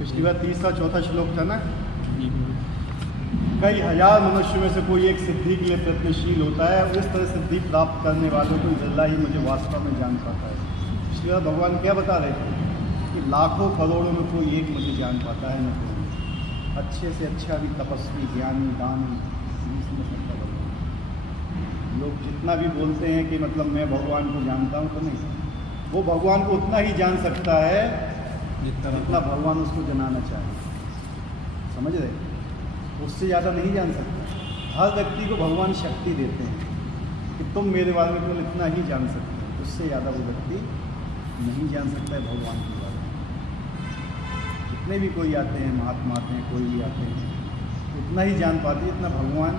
पिछली बार तीसरा चौथा श्लोक था ना। कई हजार मनुष्यों में से कोई एक सिद्धि के लिए प्रयत्नशील होता है और इस तरह सिद्धि प्राप्त करने वालों को अल्लाह ही मुझे वास्तव में जान पाता है। पिछली बार भगवान क्या बता रहे थे कि लाखों करोड़ों में कोई एक मुझे जान पाता है, न कोई अच्छे से अच्छा भी तपस्वी ज्ञानी दानी नहीं समझ सकता भगवान। लोग जितना भी बोलते हैं कि मतलब मैं भगवान को जानता हूँ, तो नहीं, वो भगवान को उतना ही जान सकता है जितना भगवान उसको जनाना चाहे। समझ रहे? उससे ज़्यादा नहीं जान सकता। हर व्यक्ति को भगवान शक्ति देते हैं कि तुम मेरे बारे में केवल इतना ही जान सकते हो, उससे ज़्यादा वो व्यक्ति नहीं जान सकता है भगवान के बारे में। जितने भी कोई आते हैं, महात्मा आते हैं, कोई भी आते हैं, उतना ही जान पाते हैं जितना भगवान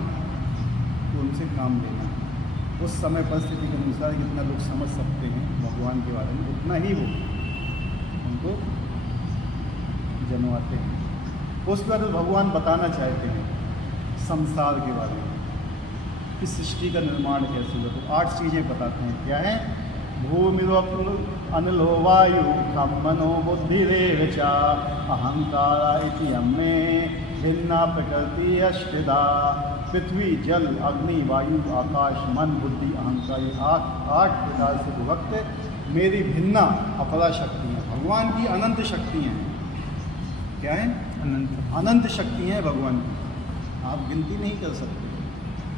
को उनसे काम लेना। उस समय परिस्थिति के अनुसार जितना लोग समझ सकते हैं भगवान के बारे में, उतना ही वो उनको जनवाते हैं। उसके बाद भगवान बताना चाहते हैं संसार के बारे में, कि सृष्टि का निर्माण कैसे हुआ। तो 8 चीज़ें बताते हैं। क्या है? भूमिरोऽप्नु अनिलो वायु खं मनो बुद्धिरेव च अहंकार इति यमे भिन्ना प्रकृति अष्टधा। पृथ्वी जल अग्नि वायु आकाश मन बुद्धि अहंकार, ये 8 प्रकार से विभक्त मेरी भिन्ना अपरा शक्तियाँ। भगवान की अनंत शक्तियाँ हैं। क्या है? अनंत शक्तियाँ हैं भगवान की, आप गिनती नहीं कर सकते।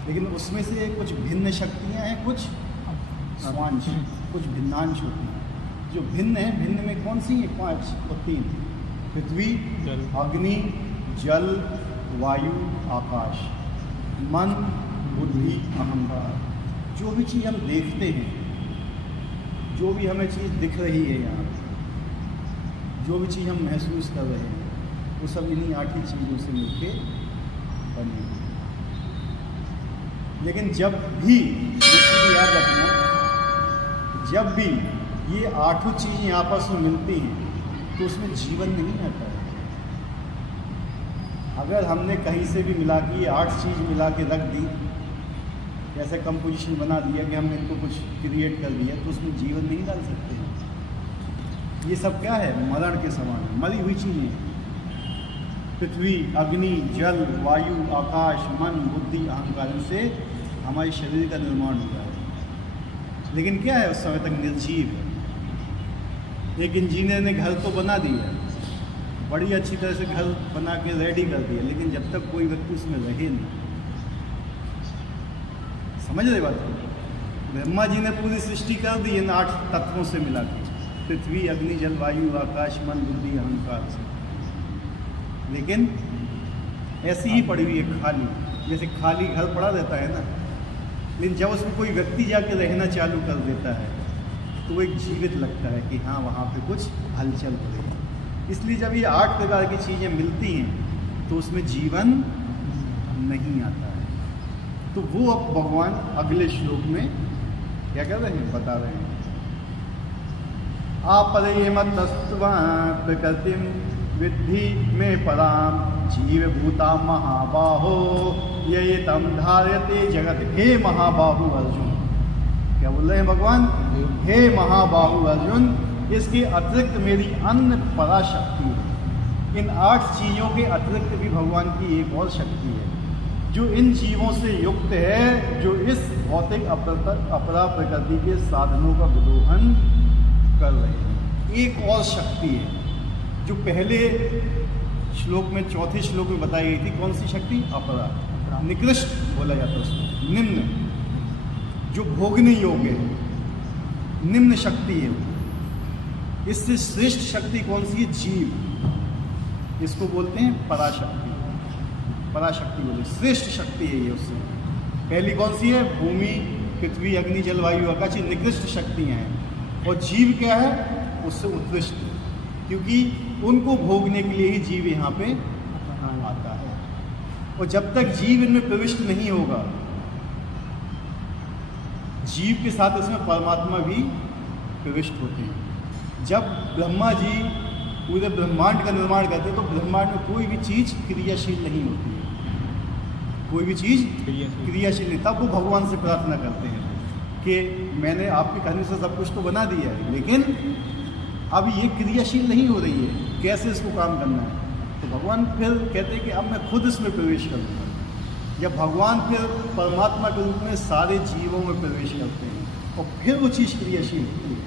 लेकिन उसमें से कुछ भिन्न शक्तियाँ हैं, कुछ स्वांश, कुछ भिन्नांश होती हैं। जो भिन्न है, भिन्न में कौन सी है? 5 और 3, पृथ्वी अग्नि जल वायु आकाश मन बुद्धि अहंकार। जो भी चीज़ हम देखते हैं, जो भी हमें चीज़ दिख रही है यहाँ, जो भी चीज़ हम महसूस कर रहे हैं, वो सब इन्हीं 8 ही चीज़ों से मिलके बनी हुई। लेकिन जब भी याद रखना, जब भी ये 8 चीज़ें आपस में मिलती हैं तो उसमें जीवन नहीं आता है। अगर हमने कहीं से भी मिला के ये 8 चीज़ मिला के रख दी, ऐसे कंपोजिशन बना दिया कि हमने इनको कुछ क्रिएट कर दिया, तो उसमें जीवन नहीं डाल सकते। ये सब क्या है? मरण के समान मरी हुई चीज़ें। पृथ्वी अग्नि जल वायु आकाश मन बुद्धि अहंकार से हमारे शरीर का निर्माण हुआ है। लेकिन क्या है? उस समय तक निर्जीव है। एक इंजीनियर ने घर तो बना दिया, बड़ी अच्छी तरह से घर बना के रेडी कर दिया, लेकिन जब तक कोई व्यक्ति उसमें रहे नहीं। समझ रहे बात? ब्रह्मा जी ने पूरी सृष्टि कर दी इन 8 तत्वों से मिला के, पृथ्वी अग्नि जल वायु आकाश मन बुद्धि अहंकार से। लेकिन ऐसी ही पड़ी हुई है खाली, जैसे खाली घर पड़ा रहता है ना। लेकिन जब उसमें कोई व्यक्ति जाके रहना चालू कर देता है तो वो एक जीवित लगता है कि हाँ, वहाँ पे कुछ हलचल हो रही है। इसलिए जब ये 8 प्रकार की चीज़ें मिलती हैं तो उसमें जीवन नहीं आता है। तो वो अब भगवान अगले श्लोक में क्या कर रहे हैं? बता रहे हैं। आपरेमतस्त्वा प्रकृतिम विद्धि में पराम जीव भूता महाबाहो ये तम धार्यते जगत। हे महाबाहु अर्जुन, क्या बोल रहे हैं भगवान? हे महाबाहु अर्जुन, इसके अतिरिक्त मेरी अन्य पराशक्ति है। इन 8 चीज़ों के अतिरिक्त भी भगवान की एक और शक्ति है जो इन जीवों से युक्त है, जो इस भौतिक अपरा प्रकृति के साधनों का विलोहन कर रहे हैं। एक और शक्ति है जो पहले श्लोक में, चौथे श्लोक में बताई गई थी। कौन सी शक्ति? अपरा, निकृष्ट बोला जाता है उसको, निम्न, जो भोगने योग्य है, निम्न शक्ति है। इससे श्रेष्ठ शक्ति कौन सी है? जीव। इसको बोलते हैं पराशक्ति। पराशक्ति बोले श्रेष्ठ शक्ति है ये। उससे पहली कौन सी है? भूमि पृथ्वी अग्नि जल वायु आकाश, निकृष्ट शक्तियाँ हैं। और जीव क्या है? उससे उत्कृष्ट, क्योंकि उनको भोगने के लिए ही जीव यहाँ पे आता है। और जब तक जीव इनमें प्रविष्ट नहीं होगा, जीव के साथ इसमें परमात्मा भी प्रविष्ट होते हैं। जब ब्रह्मा जी पूरे ब्रह्मांड का निर्माण करते हैं तो ब्रह्मांड में कोई भी चीज़ क्रियाशील नहीं होती है, कोई भी चीज़ क्रियाशील नहीं। तब वो भगवान से प्रार्थना करते हैं कि मैंने आपके कहने से सब कुछ तो बना दिया है, लेकिन अब ये क्रियाशील नहीं हो रही है, कैसे इसको काम करना है? तो भगवान फिर कहते हैं कि अब मैं खुद इसमें प्रवेश करूँगा। जब भगवान फिर परमात्मा के रूप में सारे जीवों में प्रवेश करते हैं और फिर वो चीज़ क्रियाशील होती है,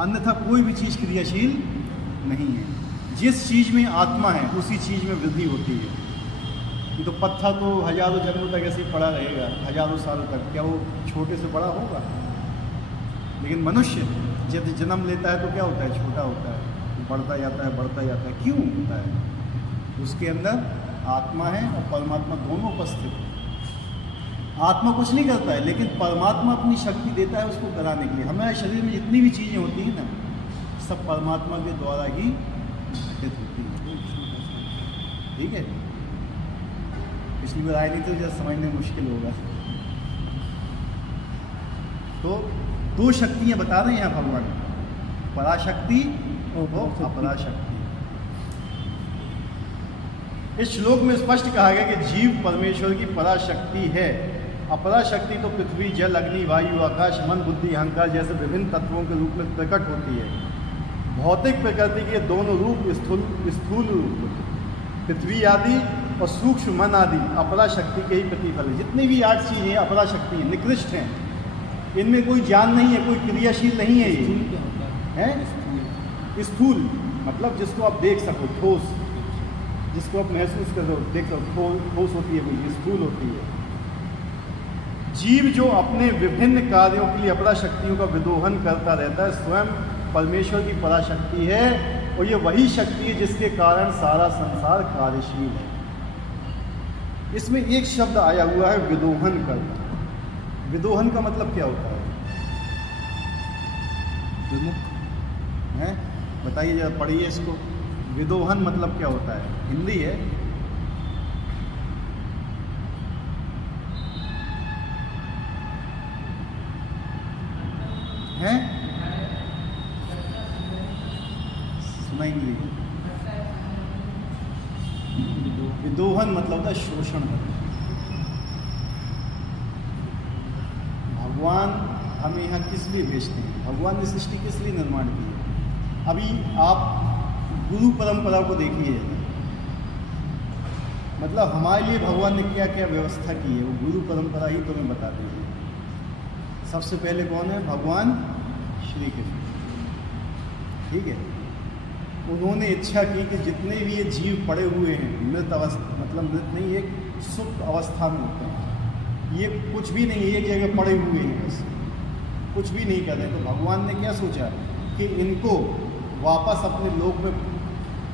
अन्यथा कोई भी चीज़ क्रियाशील नहीं है। जिस चीज़ में आत्मा है उसी चीज़ में वृद्धि होती है। ये तो पत्थर तो हजारों जन्मों तक ऐसे ही पड़ा रहेगा, हजारों सालों तक, क्या वो छोटे से बड़ा होगा? लेकिन मनुष्य जब जन्म लेता है तो क्या होता है? छोटा होता है, बढ़ता जाता है, बढ़ता जाता है। क्यों होता है? उसके अंदर आत्मा है और परमात्मा दोनों उपस्थित है। आत्मा कुछ नहीं करता है, लेकिन परमात्मा अपनी शक्ति देता है उसको कराने के लिए। हमारे शरीर में जितनी भी चीज़ें होती हैं ना, सब परमात्मा के द्वारा ही घटित होती है। ठीक है, पिछली बार आए नहीं तो जरा समझने मुश्किल होगा। तो दो शक्तियाँ बता रहे हैं यहाँ भगवान, पराशक्ति और अपराशक्ति। इस श्लोक में स्पष्ट कहा गया कि जीव परमेश्वर की पराशक्ति है। अपराशक्ति तो पृथ्वी, जल, अग्नि, वायु, आकाश, मन, बुद्धि, अहंकार जैसे विभिन्न तत्वों के रूप में प्रकट होती है। भौतिक प्रकृति के दोनों रूप, स्थूल रूप पृथ्वी आदि और सूक्ष्म मन आदि अपराशक्ति के ही प्रतिफल है। जितनी भी 8 चीज़ें अपराशक्ति हैं, निकृष्ट हैं, इनमें कोई जान नहीं है, कोई क्रियाशील नहीं है। ये है स्थूल, मतलब जिसको आप देख सको, ठोस, जिसको आप महसूस कर सको, देख सको, ठोस होती है, कोई स्थूल होती है। जीव जो अपने विभिन्न कार्यों के लिए अपराशक्तियों का विदोहन करता रहता है, स्वयं परमेश्वर की पराशक्ति है और ये वही शक्ति है जिसके कारण सारा संसार कार्यशील है। इसमें एक शब्द आया हुआ है, विदोहन करना। विदोहन का मतलब क्या होता है? हैं? बताइए जरा, पढ़िए इसको। विदोहन मतलब क्या होता है? हिंदी है। हैं? सुनाएंगे? विदोहन मतलब होता है शोषण करना। भगवान हमें यहाँ किस लिए भेजते हैं? भगवान ने सृष्टि किस लिए निर्माण की है? अभी आप गुरु परंपरा को देखिए, मतलब हमारे लिए भगवान ने क्या क्या व्यवस्था की है, वो गुरु परंपरा ही तुम्हें बता देगी। सबसे पहले कौन है? भगवान श्री कृष्ण। ठीक है, उन्होंने इच्छा की कि जितने भी ये जीव पड़े हुए हैं मृत अवस्था, मतलब मृत नहीं, एक सुप्त अवस्था में होते हैं, ये कुछ भी नहीं, एक जगह पड़े हुए हैं, बस कुछ भी नहीं कर रहे। तो भगवान ने क्या सोचा कि इनको वापस अपने लोक में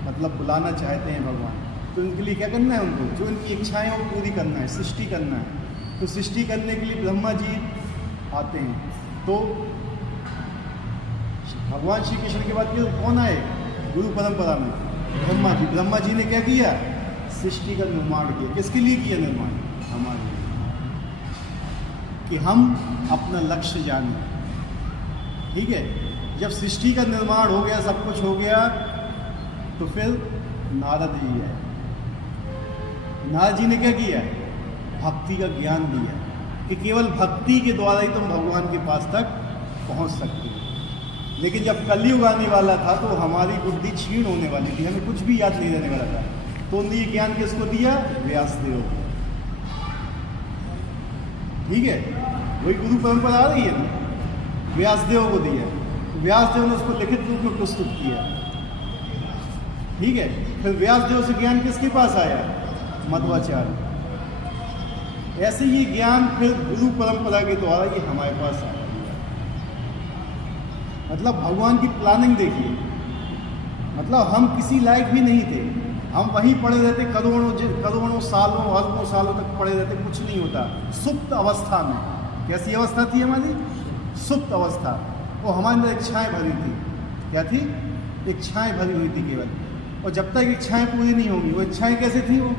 मतलब बुलाना चाहते हैं भगवान। तो इनके लिए क्या करना है? उनको जो इनकी इच्छाएं वो पूरी करना है, सृष्टि करना है। तो सृष्टि करने के लिए ब्रह्मा जी आते हैं। तो भगवान श्री कृष्ण के बाद कौन आए गुरु परंपरा में? ब्रह्मा जी। ब्रह्मा जी ने क्या किया? सृष्टि का निर्माण किया। किसके लिए किया निर्माण? हमारे लिए, कि हम अपना लक्ष्य जानें। ठीक है, जब सृष्टि का निर्माण हो गया, सब कुछ हो गया, तो फिर नारद जी आए। नारद जी ने क्या किया? भक्ति का ज्ञान दिया कि केवल भक्ति के द्वारा ही तुम भगवान के पास तक पहुंच सकते हो। लेकिन जब कलयुग आने वाला था तो हमारी बुद्धि क्षीण होने वाली थी, हमें कुछ भी याद नहीं रहने वाला था। तो उन्होंने ये ज्ञान किसको दिया? व्यासदेव को। ठीक है, वही गुरु परंपरा आ रही है ना, व्यासदेव को दिया। व्यासदेव ने उसको लिखित रूप में प्रस्तुत किया। ठीक है, फिर व्यासदेव से ज्ञान किसके पास आया? मध्वाचार्य। ऐसे ये ज्ञान फिर गुरु परंपरा के द्वारा ये हमारे पास आया। मतलब भगवान की प्लानिंग देखिए, मतलब हम किसी लायक भी नहीं थे, हम वहीं पड़े रहते, करोड़ों सालों, अरबों सालों तक पड़े रहते, कुछ नहीं होता, सुप्त अवस्था में। कैसी अवस्था थी हमारी? सुप्त अवस्था। वो हमारे अंदर इच्छाएं भरी थी। क्या थी? इच्छाएं भरी हुई थी केवल। और जब तक इच्छाएं पूरी नहीं होंगी, वो इच्छाएं कैसे थी? वो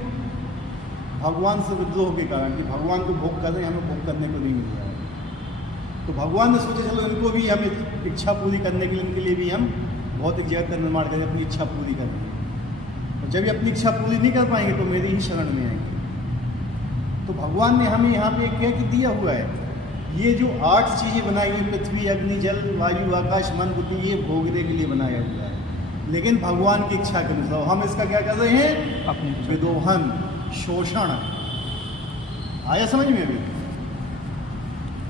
भगवान से विद्रोह के कारण, कि भगवान को भोग कर रहे हैं, हमें भोग करने को नहीं मिल रहा है। तो भगवान ने सोचा चलो इनको भी हम इच्छा पूरी करने के लिए, इनके लिए भी हम भौतिक जगत का निर्माण करें, अपनी इच्छा पूरी करेंगे। और जब ये अपनी इच्छा पूरी नहीं कर पाएंगे तो मेरी ही शरण में आएंगे। तो भगवान ने हमें यहाँ पे क्या दिया हुआ है ये जो 8 चीज़ें बनाई हुई, पृथ्वी, अग्नि, जल, वायु, आकाश, मन, बुद्धि, ये भोगने के लिए बनाया हुआ है, लेकिन भगवान की इच्छा के अनुसार। हम इसका क्या कर रहे हैं? अपनी विदोहन, शोषण। आया समझ में? अभी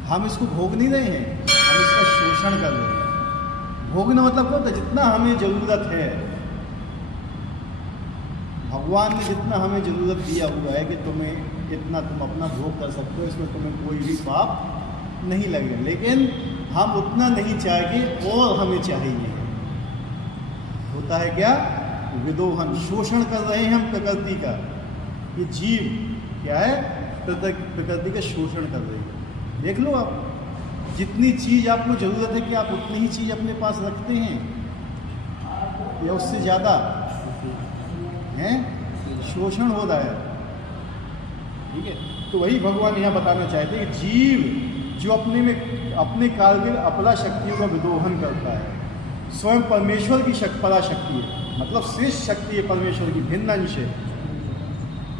हम इसको भोग नहीं रहे हैं, हम इसका शोषण कर रहे हैं। भोगना मतलब क्या होता है? जितना हमें ज़रूरत है, भगवान ने जितना हमें ज़रूरत दिया हुआ है कि तुम्हें इतना तुम अपना भोग कर सकते हो, इसमें तुम्हें कोई भी पाप नहीं लगेगा, लेकिन हम उतना नहीं चाहिए और हमें चाहिए। होता है क्या? विदोहन, शोषण कर रहे हैं हम प्रकृति का। ये जीव क्या है? प्रकृति का शोषण कर रहे हैं। देख लो आप, जितनी चीज़ आपको ज़रूरत है कि आप उतनी ही चीज़ अपने पास रखते हैं या उससे ज़्यादा हैं? शोषण हो रहा है। ठीक है, तो वही भगवान यहाँ बताना चाहते हैं कि जीव जो अपने कारगिल अपरा शक्तियों का विदोहन करता है, स्वयं परमेश्वर की परा शक्ति है, मतलब श्रेष्ठ शक्ति है परमेश्वर की, भिन्न अंश है।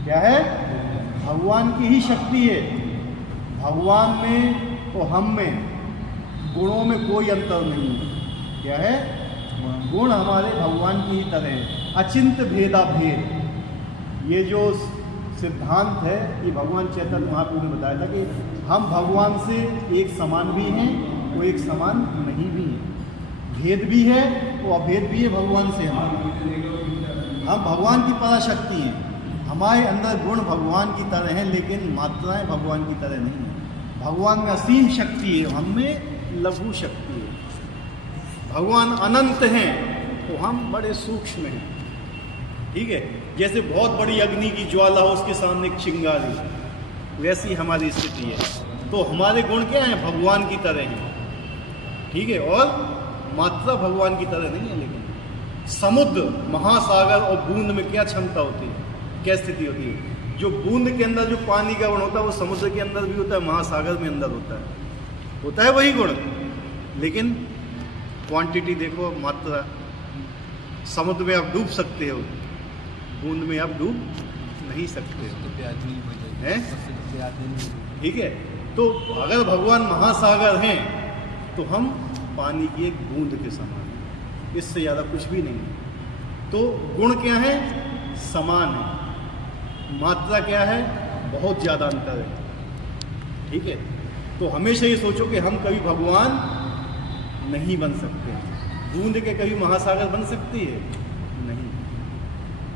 क्या है? भगवान की ही शक्ति है। भगवान में और हम में गुणों में कोई अंतर नहीं है। क्या है? गुण हमारे भगवान की ही तरह है। अचिंत भेदा भेद, ये जो सिद्धांत है ये भगवान चैतन्य महाप्रभु ने बताया था कि हम भगवान से एक समान भी हैं और एक समान नहीं भी हैं। भेद भी है और अभेद भी है भगवान से हमारे। हम भगवान की पराशक्ति हैं, हमारे अंदर गुण भगवान की तरह हैं, लेकिन मात्राएं भगवान की तरह नहीं हैं। भगवान में असीम शक्ति है, हम में लघु शक्ति है। भगवान अनंत हैं तो हम बड़े सूक्ष्म हैं। ठीक है, जैसे बहुत बड़ी अग्नि की ज्वाला हो, उसके सामने एक चिंगारी, वैसी हमारी स्थिति है। तो हमारे गुण क्या हैं? भगवान की तरह हैं। ठीक है, और मात्रा भगवान की तरह नहीं है। लेकिन समुद्र, महासागर और बूंद में क्या क्षमता होती है, क्या स्थिति होती है? जो बूंद के अंदर जो पानी का गुण होता है वो समुद्र के अंदर भी होता है, महासागर में अंदर होता है वही गुण, लेकिन क्वांटिटी देखो, मात्रा। समुद्र में आप डूब सकते हो, बूंद में आप डूब नहीं सकते हो। ठीक है, तो अगर भगवान महासागर हैं तो हम पानी की एक बूंद के समान हैं, इससे ज़्यादा कुछ भी नहीं है। तो गुण क्या है? समान है। मात्रा क्या है? बहुत ज़्यादा अंतर है। ठीक है, तो हमेशा ये सोचो कि हम कभी भगवान नहीं बन सकते। बूंद के कभी महासागर बन सकती है? नहीं।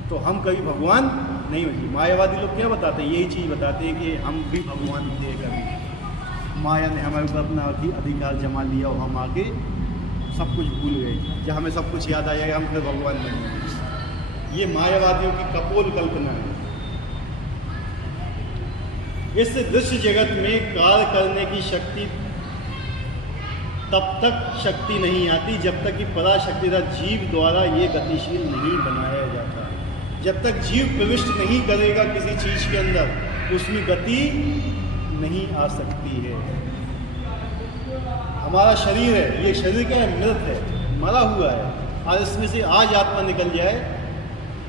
तो हम कभी भगवान नहीं होंगे। मायावादी लोग क्या बताते हैं? यही चीज़ बताते हैं कि हम भी भगवान थे कभी, माया ने हमारे ऊपर अपना अधिकार जमा लिया और हम आगे सब कुछ भूल गए। जब हमें सब कुछ याद आएगा हम फिर भगवान बनेंगे। ये मायावादियों की कपोल कल्पना है। इस दृश्य जगत में कार्य करने की शक्ति तब तक शक्ति नहीं आती जब तक कि पराशक्ति जीव द्वारा ये गतिशील नहीं बनाया जाता। जब तक जीव प्रविष्ट नहीं करेगा किसी चीज के अंदर, उसमें गति नहीं आ सकती है। हमारा शरीर है, ये शरीर क्या है? मृत है, मरा हुआ है। और इसमें से आज आत्मा निकल जाए,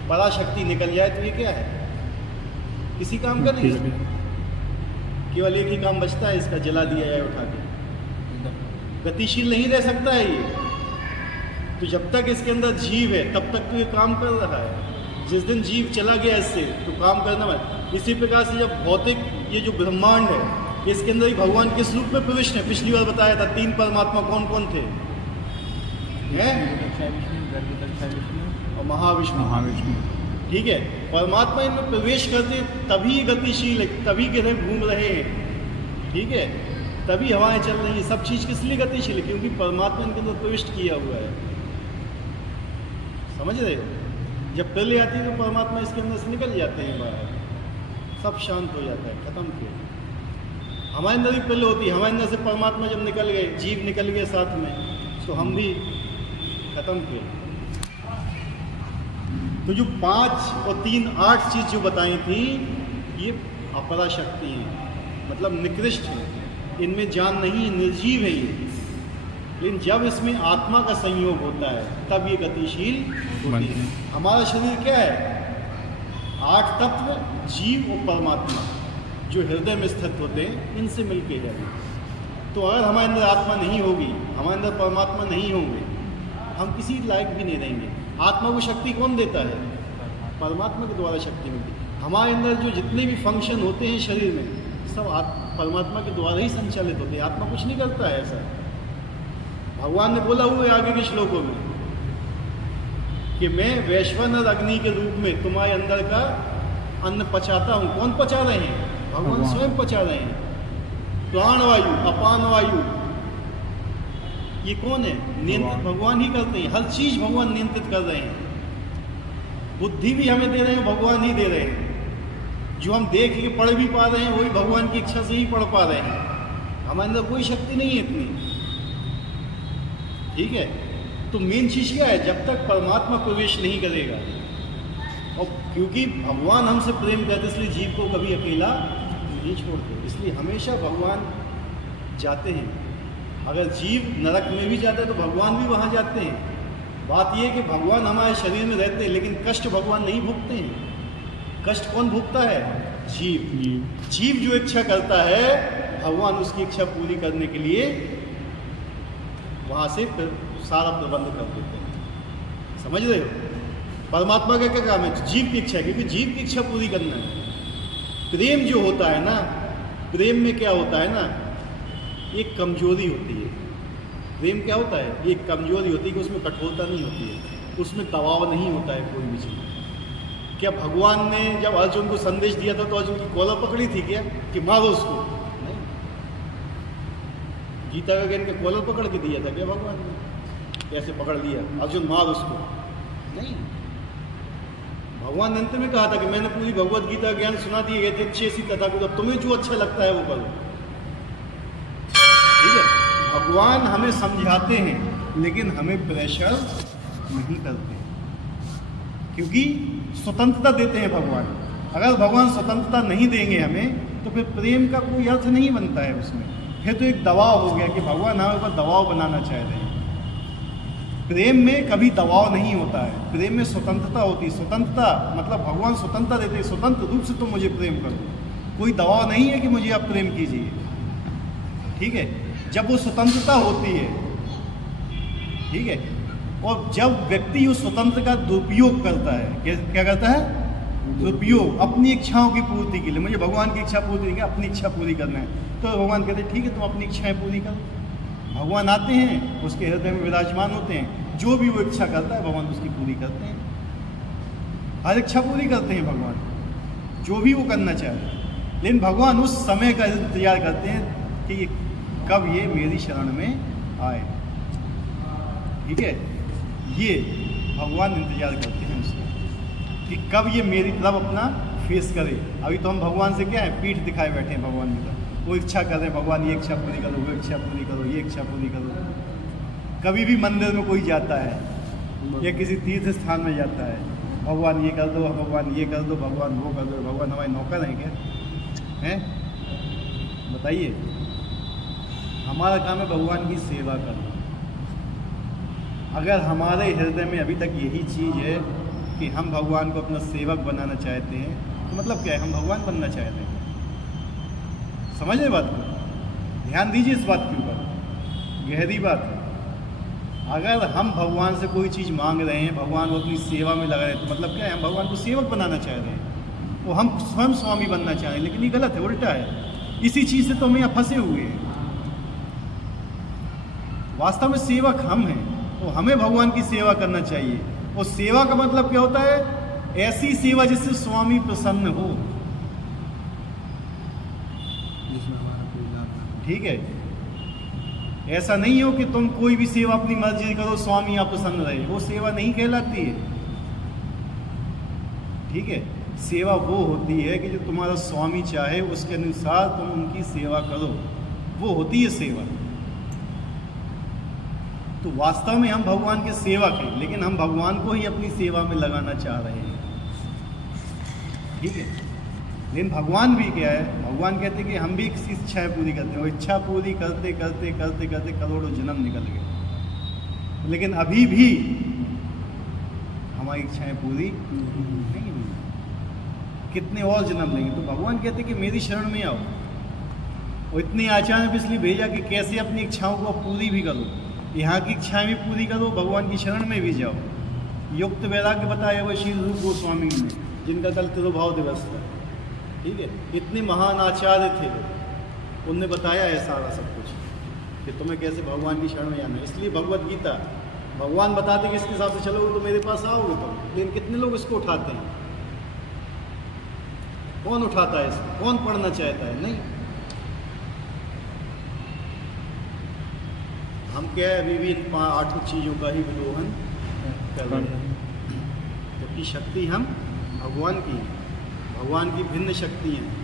पराशक्ति निकल जाए तो ये क्या है? किसी काम का नहीं है। केवल एक ही काम बचता है, इसका जला दिया जाए उठा के। गतिशील नहीं रह सकता है ये। तो जब तक इसके अंदर जीव है तब तक तो ये काम कर रहा है। जिस दिन जीव चला गया इससे तो काम करना है। इसी प्रकार से जब भौतिक ये जो ब्रह्मांड है, इसके अंदर ही भगवान किस रूप में प्रविष्ट है? पिछली बार बताया था 3 परमात्मा कौन कौन थे? और महाविष्णु। ठीक है, परमात्मा इनमें प्रवेश करते तभी गतिशील है, तभी किधर घूम रहे हैं। ठीक है, तभी हवाएं चल रही है। सब चीज़ किस लिए गतिशील है? क्योंकि परमात्मा इनके अंदर प्रविष्ट किया हुआ है। समझ रहे हो? जब प्रलय आती है तो परमात्मा इसके अंदर से निकल जाते हैं बाहर, सब शांत हो जाता है, खत्म किया। हमारे अंदर भी प्रलय होती है, हमारे अंदर से परमात्मा जब निकल गए, जीव निकल गए साथ में, तो हम भी खत्म किए। तो जो 5 और 3 8 चीज़ जो बताई थी, ये अपरा शक्ति है, मतलब निकृष्ट है। इनमें जान नहीं है, निर्जीव है ये। लेकिन जब इसमें आत्मा का संयोग होता है तब ये गतिशील होती है। हमारा शरीर क्या है? 8 तत्व, जीव और परमात्मा जो हृदय में स्थित होते हैं, इनसे मिलके है। तो अगर हमारे अंदर आत्मा नहीं होगी, हमारे अंदर परमात्मा नहीं होंगे, हम किसी लायक भी नहीं रहेंगे। आत्मा को शक्ति कौन देता है? परमात्मा के द्वारा शक्ति मिलती है। हमारे अंदर जो जितने भी फंक्शन होते हैं शरीर में, सब परमात्मा के द्वारा ही संचालित होते हैं। आत्मा कुछ नहीं करता है ऐसा। भगवान ने बोला हुआ है आगे के श्लोकों में कि मैं वैश्वानर अग्नि के रूप में तुम्हारे अंदर का अन्न पचाता हूँ। कौन पचा रहे हैं? भगवान स्वयं पचा रहे हैं। प्राण वायु, अपान वायु, ये कौन है? नियंत्रित भगवान ही करते हैं। हर चीज भगवान नियंत्रित कर रहे हैं। बुद्धि भी हमें दे रहे हैं, भगवान ही दे रहे हैं। जो हम देख के पढ़ भी पा रहे हैं वही भगवान की इच्छा से ही पढ़ पा रहे हैं। हमारे अंदर कोई शक्ति नहीं है इतनी। ठीक है, तो मेन चीज क्या है? जब तक परमात्मा प्रवेश नहीं करेगा, और क्योंकि भगवान हमसे प्रेम करते इसलिए जीव को कभी अकेला नहीं छोड़ते, इसलिए हमेशा भगवान जाते हैं। अगर जीव नरक में भी जाता है तो भगवान भी वहाँ जाते हैं। बात यह है कि भगवान हमारे शरीर में रहते हैं, लेकिन कष्ट भगवान नहीं भुगतते हैं। कष्ट कौन भुगता है? जीव। जीव जो इच्छा करता है, भगवान उसकी इच्छा पूरी करने के लिए वहाँ से सारा प्रबंध कर देते हैं। समझ रहे हो? परमात्मा का क्या काम है? जीव की इच्छा, क्योंकि जीव की इच्छा पूरी करना है। प्रेम जो होता है ना, प्रेम में क्या होता है ना, एक कमजोरी होती है। प्रेम क्या होता है? एक कमजोरी होती है कि उसमें कठोरता नहीं होती है, उसमें दबाव नहीं होता है कोई भी चीज़। क्या भगवान ने जब अर्जुन को संदेश दिया था तो अर्जुन की कॉलर पकड़ी थी क्या कि मारो उसको? नहीं। गीता का ज्ञान का कॉलर पकड़ के दिया था क्या भगवान ने? कैसे पकड़ लिया अर्जुन मार उसको? नहीं। भगवान ने अंत में कहा था कि मैंने पूरी भगवत गीता ज्ञान सुना दिए गए थे, अच्छे सी तथा को, तुम्हें जो अच्छा लगता है वो करो। ठीक है, भगवान हमें समझाते हैं लेकिन हमें प्रेशर नहीं करते, क्योंकि स्वतंत्रता देते हैं भगवान। अगर भगवान स्वतंत्रता नहीं देंगे हमें तो फिर प्रेम का कोई अर्थ नहीं बनता है उसमें। फिर तो एक दबाव हो गया कि भगवान हमारे ऊपर दबाव बनाना चाह रहे हैं। प्रेम में कभी दबाव नहीं होता है, प्रेम में स्वतंत्रता होती है। स्वतंत्रता मतलब भगवान स्वतंत्रता देते हैं, स्वतंत्र रूप से तुम मुझे प्रेम करो। कोई दबाव नहीं है कि मुझे आप प्रेम कीजिए। ठीक है, जब वो स्वतंत्रता होती है, ठीक है, और जब व्यक्ति उस स्वतंत्र का दुरुपयोग करता है, क्या करता है? दुरुपयोग, अपनी इच्छाओं की पूर्ति के लिए। मुझे भगवान की इच्छा पूरी नहीं, अपनी इच्छा पूरी करना है, तो भगवान कहते हैं ठीक है तुम अपनी इच्छाएं पूरी करो। भगवान आते हैं, उसके हृदय में विराजमान होते हैं, जो भी वो इच्छा करता है भगवान उसकी पूरी करते हैं। हर इच्छा पूरी करते हैं भगवान, जो भी वो करना चाहे। लेकिन भगवान उस समय का इंतजार करते हैं कि कब ये मेरी शरण में आए। ठीक है, ये भगवान इंतजार करते हैं उसका कि कब ये मेरी तरफ अपना फेस करे। अभी तो हम भगवान से क्या है, पीठ दिखाए बैठे हैं भगवान की तरफ। वो इच्छा कर रहे हैं, भगवान ये इच्छा पूरी करो, वो इच्छा पूरी करो, ये इच्छा पूरी करो। कभी भी मंदिर में कोई जाता है या किसी तीर्थ स्थान में जाता है, भगवान ये कर दो, भगवान ये कर दो, भगवान वो कर दो। भगवान हमारे नौकर हैं क्या? हैं? बताइए। हमारा काम है भगवान की सेवा करना। अगर हमारे हृदय में अभी तक यही चीज़ है कि हम भगवान को अपना सेवक बनाना चाहते हैं, तो मतलब क्या है? हम भगवान बनना चाहते हैं। समझ रहे बात को? ध्यान दीजिए इस बात के ऊपर, गहरी बात है। अगर हम भगवान से कोई चीज़ मांग रहे हैं, भगवान को अपनी सेवा में लगा रहे हैं, तो मतलब क्या है? हम भगवान को सेवक बनाना चाह रहे हैं, वो हम स्वयं स्वामी बनना चाह रहे हैं। लेकिन ये गलत है, उल्टा है। इसी चीज़ से तो हम यहाँ फंसे हुए हैं। वास्तव में सेवक हम हैं, तो हमें भगवान की सेवा करना चाहिए। और सेवा का मतलब क्या होता है? ऐसी सेवा जिससे स्वामी प्रसन्न हो। ठीक है, ऐसा नहीं हो कि तुम कोई भी सेवा अपनी मर्जी करो, स्वामी आप प्रसन्न रहे, वो सेवा नहीं कहलाती है। ठीक है, सेवा वो होती है कि जो तुम्हारा स्वामी चाहे उसके अनुसार तुम उनकी सेवा करो, वो होती है सेवा। तो वास्तव में हम भगवान के सेवक हैं, लेकिन हम भगवान को ही अपनी सेवा में लगाना चाह रहे हैं। ठीक है, लेकिन भगवान भी क्या है? भगवान कहते हैं कि हम भी इच्छाएं पूरी करते हैं। वो इच्छा पूरी करते करते करते करते करोड़ों जन्म निकल गए, लेकिन अभी भी हमारी इच्छाएं पूरी नहीं हुई। कितने और जन्म लेंगे? तो भगवान कहते हैं कि मेरी शरण में आओ। और इतनी आचार्य ने इसलिए भेजा कि कैसे अपनी इच्छाओं को पूरी भी करो, यहाँ की इच्छाएं भी पूरी करो, भगवान की शरण में भी जाओ। युक्त वैराग्य बताया हुआ श्री रूप गोस्वामी ने, जिनका कल तिरुभाव दिवस था। ठीक है, इतने महान आचार्य थे वो, उनने बताया है सारा सब कुछ कि तुम्हें कैसे भगवान की शरण में जाना है। इसलिए भगवत गीता भगवान बताते कि इसके हिसाब से चलोगे तो मेरे पास आओगे तुम। लेकिन कितने लोग इसको उठाते हैं? कौन उठाता है इसको? कौन पढ़ना चाहता है? नहीं। हम क्या है, अभी भी 8 चीज़ों का ही विलोहन कर रहे हैं, जबकि शक्ति हम भगवान की हैं, भगवान की भिन्न शक्तियाँ हैं।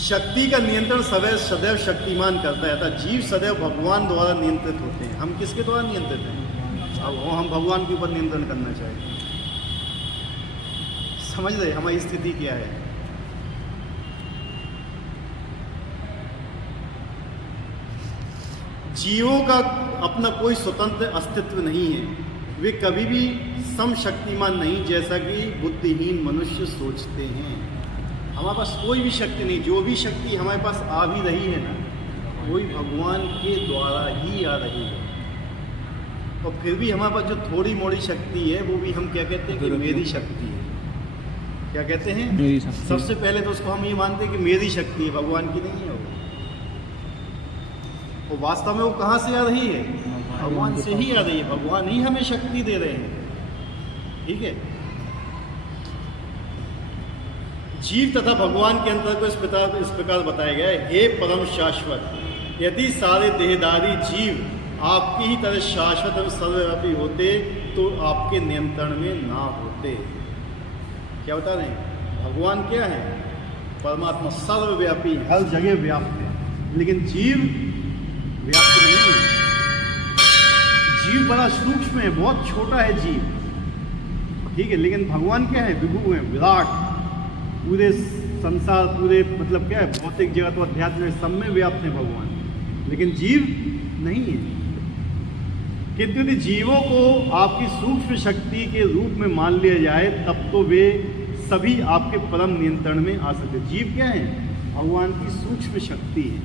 शक्ति का नियंत्रण सदैव शक्तिमान करता है, अतः जीव सदैव भगवान द्वारा नियंत्रित होते हैं। हम किसके द्वारा नियंत्रित हैं? अब हम भगवान के ऊपर नियंत्रण करना चाहते हैं। समझ रहे हमारी स्थिति क्या है? जीवों का अपना कोई स्वतंत्र अस्तित्व नहीं है, वे कभी भी समशक्तिमान नहीं, जैसा कि बुद्धिहीन मनुष्य सोचते हैं। हमारे पास कोई भी शक्ति नहीं, जो भी शक्ति हमारे पास आ भी रही है ना, वही भगवान के द्वारा ही आ रही है। और फिर भी हमारे पास जो थोड़ी मोड़ी शक्ति है, वो भी हम क्या कहते हैं कि मेरी शक्ति है। क्या कहते हैं? मेरी शक्ति। सबसे पहले तो उसको हम ये मानते हैं कि मेरी शक्ति है, भगवान की नहीं है वो। और वास्तव में वो कहाँ से आ रही है? भगवान से ही आ रही है, भगवान ही हमें शक्ति दे रहे हैं। ठीक है, जीव तथा भगवान के अंतर को इस प्रकार बताया गया है। हे परम शाश्वत, यदि सारे देहधारी जीव आपकी ही तरह शाश्वत और सर्वव्यापी होते तो आपके नियंत्रण में ना होते। क्या बता रहे हैं? भगवान क्या है? परमात्मा सर्वव्यापी, हर जगह व्याप्त है, लेकिन जीव व्याप्त नहीं है। जीव बड़ा सूक्ष्म है, बहुत छोटा है जीव। ठीक है, लेकिन भगवान क्या है? विभु है, विराट, पूरे संसार, पूरे मतलब क्या है, भौतिक जगत और अध्यात्म सब में व्याप्त है भगवान, लेकिन जीव नहीं है। किंतु यदि जीवों को आपकी सूक्ष्म शक्ति के रूप में मान लिया जाए, तब तो वे सभी आपके परम नियंत्रण में आ सकते। जीव क्या है? भगवान की सूक्ष्म शक्ति है,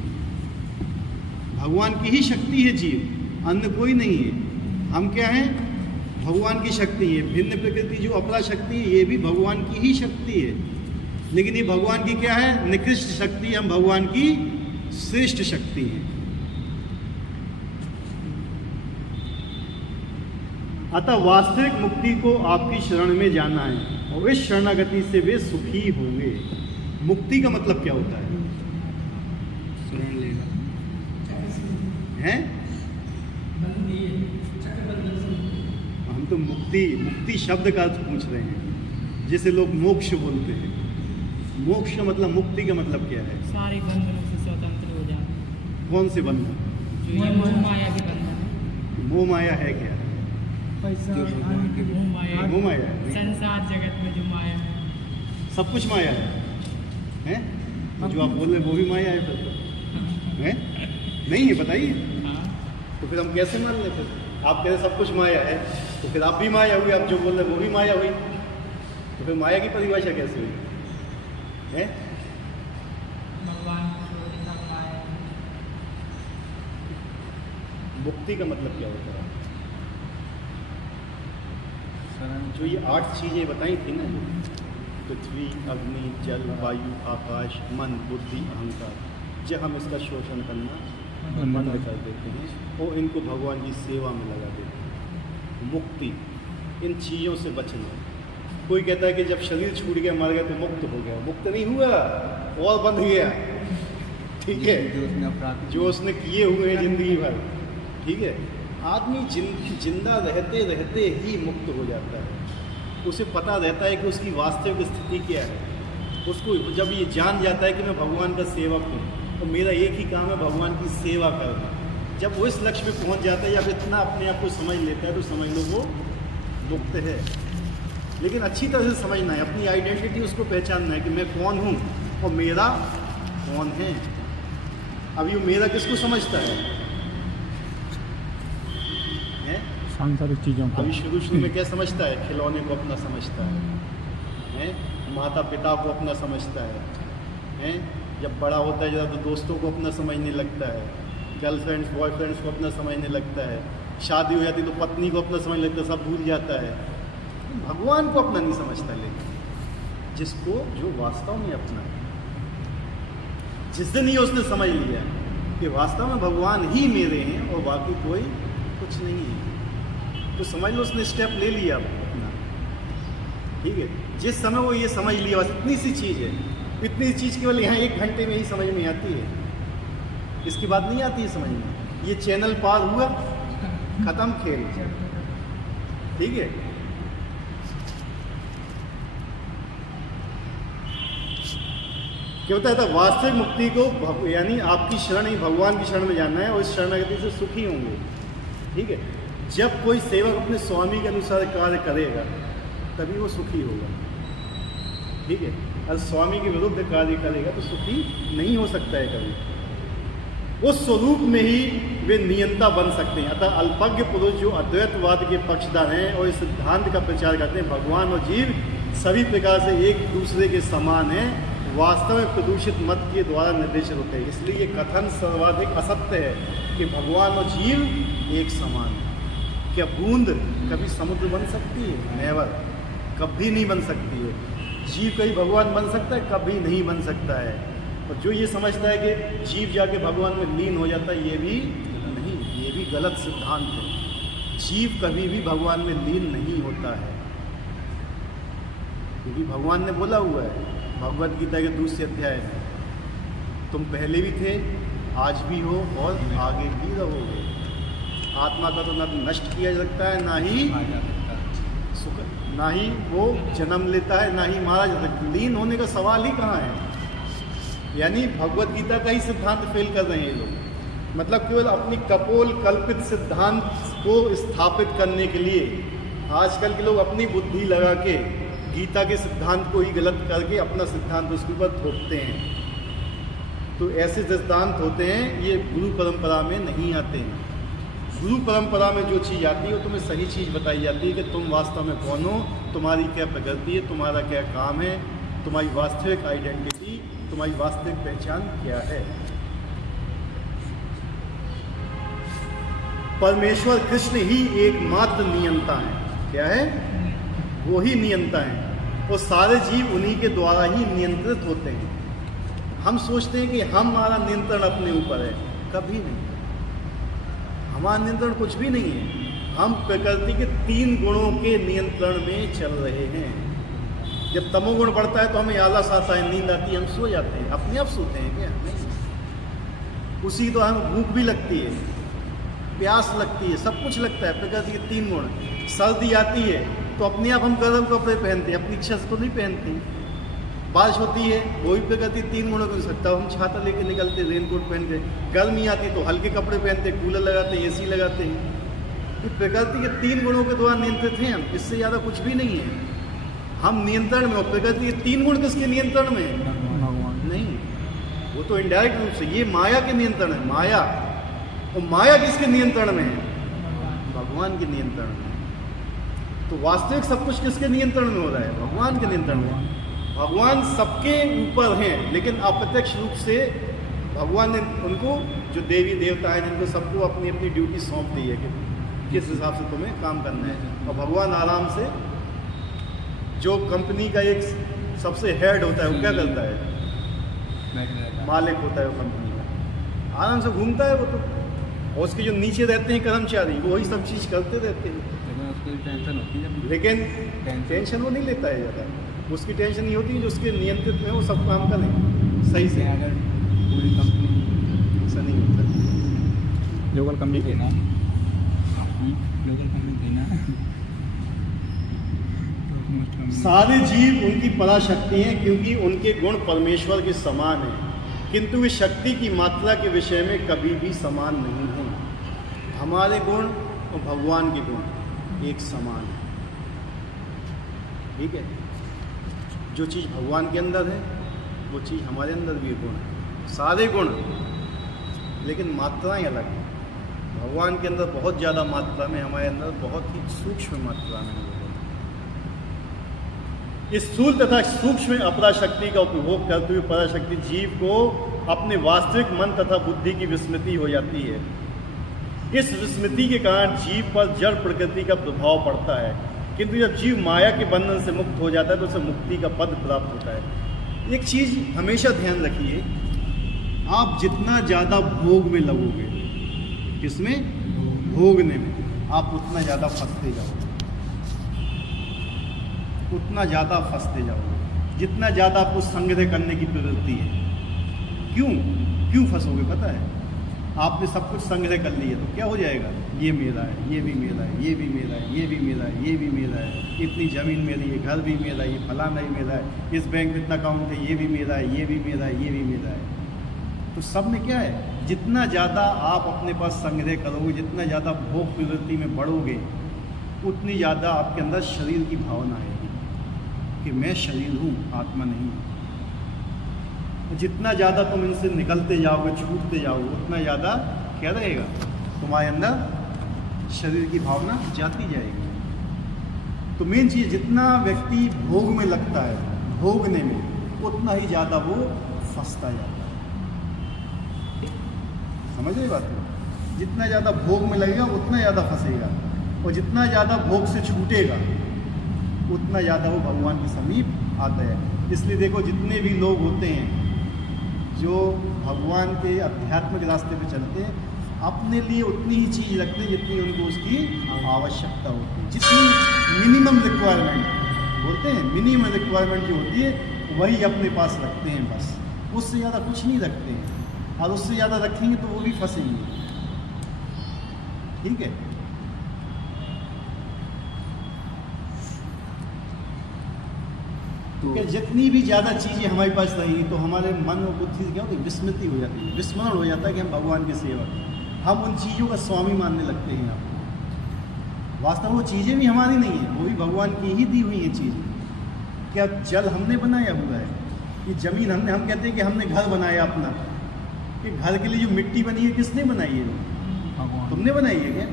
भगवान की ही शक्ति है जीव, अन्य कोई नहीं है। हम क्या हैं? भगवान की शक्ति है। भिन्न प्रकृति जो अपरा शक्ति है, ये भी भगवान की ही शक्ति है, लेकिन ये भगवान की क्या है? निकृष्ट शक्ति। हम भगवान की श्रेष्ठ शक्ति है। अतः वास्तविक मुक्ति को आपकी शरण में जाना है, और इस शरणागति से वे सुखी होंगे। मुक्ति का मतलब क्या होता है? शरण लेगा है। हम तो मुक्ति शब्द का अर्थ पूछ रहे हैं, जिसे लोग मोक्ष बोलते हैं। मोक्ष का मतलब, मुक्ति का मतलब क्या है? सारे बंधनों से स्वतंत्र हो जाना। कौन से बंधन? मोह माया के बंधन। मोह माया है क्या? मोह माया संसार जगत में जो माया है, सब कुछ माया है? तो जो आप बोल रहे हैं वो भी माया है फिर तो? है? नहीं है? बताइए। तो फिर हम कैसे मान लेते? आप कह रहे सब कुछ माया है, तो फिर आप भी माया हुई, आप जो बोल रहे हैं वो भी माया हुई, तो फिर माया की परिभाषा कैसे हुई? है? मुक्ति का मतलब क्या होता है? जो ये 8 चीजें बताई थी ना, पृथ्वी, अग्नि, जल, वायु, आकाश, मन, बुद्धि, अहंकार, जब हम इसका शोषण करना बंद कर देते हैं और इनको भगवान की सेवा में लगा देते हैं, मुक्ति, इन चीज़ों से बचना। कोई कहता है कि जब शरीर छूट गया, मर गया तो मुक्त हो गया। मुक्त नहीं हुआ, और बंध गया। ठीक है, जो उसने किए हुए हैं जिंदगी भर। ठीक है, आदमी जिंदा रहते रहते ही मुक्त हो जाता है। उसे पता रहता है कि उसकी वास्तविक स्थिति क्या है। उसको जब ये जान जाता है कि मैं भगवान का सेवक हूँ तो मेरा एक ही काम है भगवान की सेवा करना, जब वो इस लक्ष्य पे पहुँच जाता है या इतना अपने आप को समझ लेता है तो समझ लो वो मुक्त है। लेकिन अच्छी तरह से समझना है, अपनी आइडेंटिटी उसको पहचानना है कि मैं कौन हूँ और मेरा कौन है। अभी वो मेरा किसको समझता है? सांसारिक चीज़ों को। अभी शुरू में क्या समझता है? खिलौने को अपना समझता है। हैं, माता पिता को अपना समझता है, हैं, जब बड़ा होता है ज़रा तो दोस्तों को अपना समझने लगता है, गर्लफ्रेंड्स बॉयफ्रेंड्स को अपना समझने लगता है, शादी हो जाती तो पत्नी को अपना समझने लगता है, सब भूल जाता है। भगवान को अपना नहीं समझता, लेकिन जिसको जो वास्तव में अपना है, जिस दिन ये उसने समझ लिया कि वास्तव में भगवान ही मेरे हैं और बाकी कोई कुछ नहीं है, तो समझ लो उसने स्टेप ले लिया अपना। ठीक है, जिस समय वो ये समझ लिया, बस इतनी सी चीज़ है, इतनी चीज़ केवल यहाँ 1 घंटे में ही समझ में आती है, इसके बाद नहीं आती है समझ में। ये चैनल पार हुआ, खत्म खेल। ठीक है, क्या होता है, वास्तविक मुक्ति को यानी आपकी शरण ही भगवान की शरण में जाना है और इस शरणागति से सुखी होंगे। ठीक है, जब कोई सेवक अपने स्वामी के अनुसार कार्य करेगा तभी वो सुखी होगा। ठीक है, अगर स्वामी के विरुद्ध कार्य करेगा तो सुखी नहीं हो सकता है कभी। उस स्वरूप में ही वे नियंता बन सकते हैं। अतः अल्पज्ञ पुरुष जो अद्वैतवाद के पक्षधर हैं और इस सिद्धांत का प्रचार करते हैं भगवान और जीव सभी प्रकार से एक दूसरे के समान हैं, वास्तव में प्रदूषित मत के द्वारा निर्देशित होते हैं। इसलिए ये कथन सर्वाधिक असत्य है कि भगवान और जीव एक समान है। क्या बूंद कभी समुद्र बन सकती है? नेवर, कभी नहीं बन सकती है। जीव कभी भगवान बन सकता है? कभी नहीं बन सकता है। और जो ये समझता है कि जीव जाके भगवान में लीन हो जाता है, ये भी नहीं, ये भी गलत सिद्धांत है। जीव कभी भी भगवान में लीन नहीं होता है, क्योंकि भगवान ने बोला हुआ है भगवद गीता के 2 अध्याय में, तुम पहले भी थे, आज भी हो और आगे भी रहोगे। आत्मा का तो ना नष्ट किया जा सकता है, ना ही सुख, ना ही वो जन्म लेता है, ना ही मारा जा सकता है। लीन होने का सवाल ही कहाँ है? यानी भगवद गीता का ही सिद्धांत फेल कर रहे हैं ये लोग। मतलब केवल अपनी कपोल कल्पित सिद्धांत को स्थापित करने के लिए आजकल के लोग अपनी बुद्धि लगा के गीता के सिद्धांत को ही गलत करके अपना सिद्धांत उसके ऊपर थोपते हैं। तो ऐसे सिद्धांत होते हैं, ये गुरु परंपरा में नहीं आते हैं। गुरु परंपरा में जो चीज़ आती है वो तुम्हें सही चीज़ बताई जाती है कि तुम वास्तव में कौन हो, तुम्हारी क्या प्रकृति है, तुम्हारा क्या काम है, तुम्हारी वास्तविक आइडेंटिटी, तुम्हारी वास्तविक पहचान क्या है। परमेश्वर कृष्ण ही एकमात्र नियंता है। क्या है? वो ही नियंता है और सारे जीव उन्हीं के द्वारा ही नियंत्रित होते हैं। हम सोचते हैं कि हमारा नियंत्रण अपने ऊपर है, कभी नहीं। हमारा नियंत्रण कुछ भी नहीं है। हम प्रकृति के 3 गुणों के नियंत्रण में चल रहे हैं। जब तमोगुण बढ़ता है तो हमें आलस आता है, नींद आती है, हम सो जाते हैं। अपने आप सोते हैं क्या? नहीं। उसी तो हमें भूख भी लगती है, प्यास लगती है, सब कुछ लगता है। प्रकृति के 3 गुण। सर्दी आती है तो अपने आप हम गर्म कपड़े पहनते हैं, अपनी इच्छा से तो नहीं पहनते। बारिश होती है, वो भी प्रकृति 3 गुणों को सकता है, हम छाता लेके निकलते, रेनकोट पहन के। गर्मी आती तो हल्के कपड़े पहनते, कूलर लगाते, एसी लगाते हैं। तो प्रकृति के 3 गुणों के द्वारा नियंत्रित हैं हम, इससे ज़्यादा कुछ भी नहीं है। हम नियंत्रण में, और प्रकृति के 3 गुण किसके नियंत्रण में? भगवान। नहीं, वो तो इनडायरेक्ट रूप से, ये माया के नियंत्रण है। माया, और माया किसके नियंत्रण में है? भगवान के नियंत्रण में। तो वास्तविक सब कुछ किसके नियंत्रण में हो रहा है? भगवान के नियंत्रण में। भगवान सबके ऊपर हैं, लेकिन अप्रत्यक्ष रूप से भगवान ने उनको, जो देवी देवता हैं, जिनको सबको अपनी अपनी ड्यूटी सौंप दी है कि किस हिसाब से तुम्हें काम करना है। और भगवान आराम से, जो कंपनी का एक सबसे हेड होता है वो क्या करता है? मालिक होता है वो कंपनी का, आराम से घूमता है वो तो। और उसके जो नीचे रहते हैं कर्मचारी, वो वही सब चीज़ करते रहते हैं। टेंशन होती है, लेकिन टेंशन वो नहीं लेता है ज़्यादा। उसकी टेंशन नहीं होती, जो उसके नियंत्रित में वो सब काम करें सही से। अगर पूरी कंपनी ऐसा नहीं होता। लोकल कंपनी देना, लोकल कंपनी देना। सारे जीव उनकी पराशक्ति हैं, क्योंकि उनके गुण परमेश्वर के समान हैं, किंतु वे शक्ति की मात्रा के विषय में कभी भी समान नहीं हैं। हमारे गुण और भगवान के गुण एक समान है। ठीक है, जो चीज़ भगवान के अंदर है वो चीज़ हमारे अंदर भी गुण है, सारे गुण, लेकिन मात्राएं अलग हैं। भगवान के अंदर बहुत ज़्यादा मात्रा में, हमारे अंदर बहुत ही सूक्ष्म मात्रा में है। इस स्थूल तथा सूक्ष्म अपराशक्ति का उपभोग करते हुए पराशक्ति जीव को अपने वास्तविक मन तथा बुद्धि की विस्मृति हो जाती है। इस विस्मृति के कारण जीव पर जड़ प्रकृति का प्रभाव पड़ता है, किंतु जब जीव माया के बंधन से मुक्त हो जाता है तो उसे मुक्ति का पद प्राप्त होता है। एक चीज़ हमेशा ध्यान रखिए, आप जितना ज़्यादा भोग में लगोगे, किसमें? भोगने में, आप उतना ज़्यादा फंसते जाओगे, उतना ज़्यादा फंसते जाओगे। जितना ज़्यादा आपको संग्रह करने की प्रवृत्ति है, क्यों फंसोगे पता है? आपने सब कुछ संग्रह कर लिया तो क्या हो जाएगा? ये मेरा है, ये भी मेरा है, ये भी मेरा है, ये भी मेरा है, ये भी मेरा है, इतनी ज़मीन मेरी है, घर भी मेरा है, ये फलाना ही मेरा है, इस बैंक में इतना अकाउंट है, ये भी मेरा है, ये भी मेरा है, ये भी मेरा है। तो सब में क्या है? जितना ज़्यादा आप अपने पास संग्रह करोगे, जितना ज़्यादा भोग प्रवृत्ति में बढ़ोगे, उतनी ज़्यादा आपके अंदर शरीर की भावना आएगी कि मैं शरीर हूँ, आत्मा नहीं हूँ। जितना ज़्यादा तुम इनसे निकलते जाओगे, छूटते जाओगे, उतना ज़्यादा क्या रहेगा? तुम्हारे अंदर शरीर की भावना जाती जाएगी। तो मेन चीज़, जितना व्यक्ति भोग में लगता है, भोगने में, उतना ही ज़्यादा वो फंसता जाता है। समझ रहे बात है? जितना ज़्यादा भोग में लगेगा उतना ज़्यादा फंसेगा, और जितना ज़्यादा भोग से छूटेगा उतना ज़्यादा वो भगवान के समीप आता है। इसलिए देखो, जितने भी लोग होते हैं जो भगवान के आध्यात्मिक रास्ते पे चलते हैं, अपने लिए उतनी ही चीज़ रखते हैं जितनी उनको उसकी आवश्यकता होती है। जितनी मिनिमम रिक्वायरमेंट बोलते हैं, मिनिमम रिक्वायरमेंट जो होती है वही अपने पास रखते हैं बस, उससे ज़्यादा कुछ नहीं रखते हैं। और उससे ज़्यादा रखेंगे तो वो भी फंसेंगे। ठीक है? तो जितनी भी ज़्यादा चीज़ें हमारे पास रहेंगी तो हमारे मन और बुद्धि क्या होती है? विस्मृति हो जाती है, विस्मरण हो जाता है कि हम भगवान के सेवक हैं। हम उन चीज़ों का स्वामी मानने लगते हैं आपको। वास्तव में वो चीज़ें भी हमारी नहीं है, वो भी भगवान की ही दी हुई हैं चीज़ें। क्या जल हमने बनाया हुआ है? ये ज़मीन हम कहते हैं कि हमने घर बनाया अपना, कि घर के लिए जो मिट्टी बनी है किसने बनाई है? तुमने बनाई है क्या?